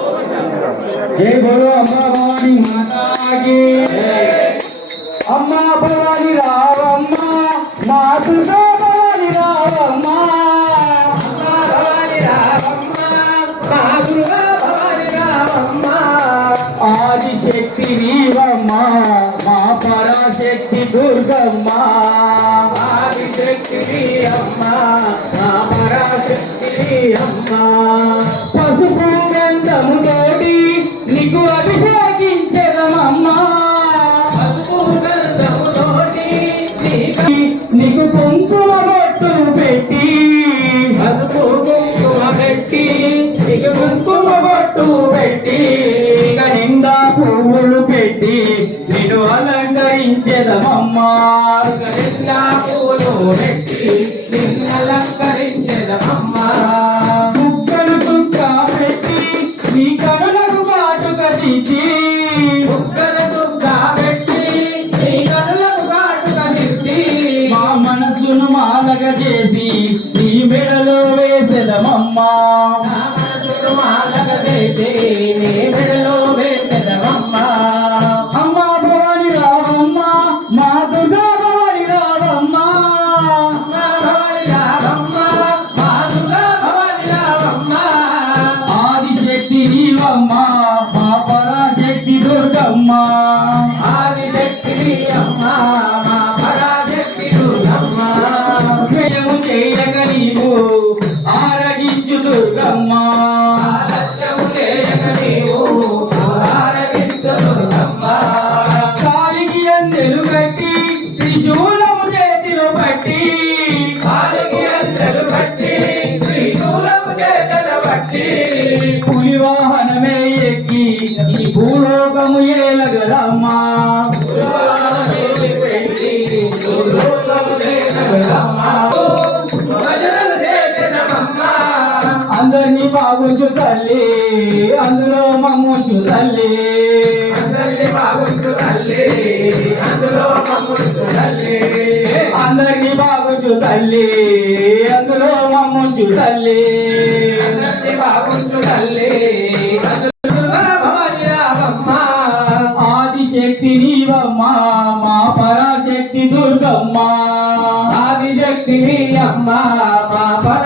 जय बोलो अम्मा भवानी माता की। अम्मा भवानी रावम्मा मातुगा भवानी रावम्मा भवानी रावम्मा मातुगा भवानी रावम्मा आदि शक्ति रीवम्मा मा पराशक्ति दुर्गम्मा आदि शक्ति रीवम्मा मा पराशक्ति रीवम्मा पशुपु गंधमु तोटी నీకు అభిషేకించెదమమ్మా పసుపు గంధము తోటి నీకు కుంకుమ బొట్టు పెట్టి పసుపు కుంకుమ పెట్టి నీకు కుంకుమ బొట్టు పెట్టి నిండా పువ్వులు పెట్టి నిన్ను అలంకరించెదమమ్మా నిండా పువ్వులు పెట్టి నిన్ను అలంకరించెదమమ్మా మా మనసును మాలగ చేసి నీ మెడలో వేసెదమమ్మా అమ్మా భవాని రావమ్మా మాతుగా భవాని రావమ్మా ఆదిశక్తి నీవమ్మా మా పరాశక్తి దుర్గమ్మా ఆదిశక్తి అమ్మా మా పరాశక్తి దుర్గమ్మా మేము చేయగ నీవు ఆరగించు దుర్గమ్మా చేయగ నీవు ఆరగించు దుర్గమ్మా కాలికి అందెలు కట్టి త్రిశూలము చేతిలో పట్టి కాలికి అందెలు కట్టి త్రిశూలము చేతిలో పట్టి పులి వాహనమే ఎక్కి ఈ భూలోకము ఏలగలమ్మా అందరినీ బాగుంచు తల్లి అందులో మమ్ముంచు తల్లి అందరినీ బాగుంచు తల్లి అందులో మమ్ముంచు తల్లి అందరినీ బాగుంచు తల్లి అందులో మమ్ముంచు తల్లి అందరినీ బాగుంచు తల్లి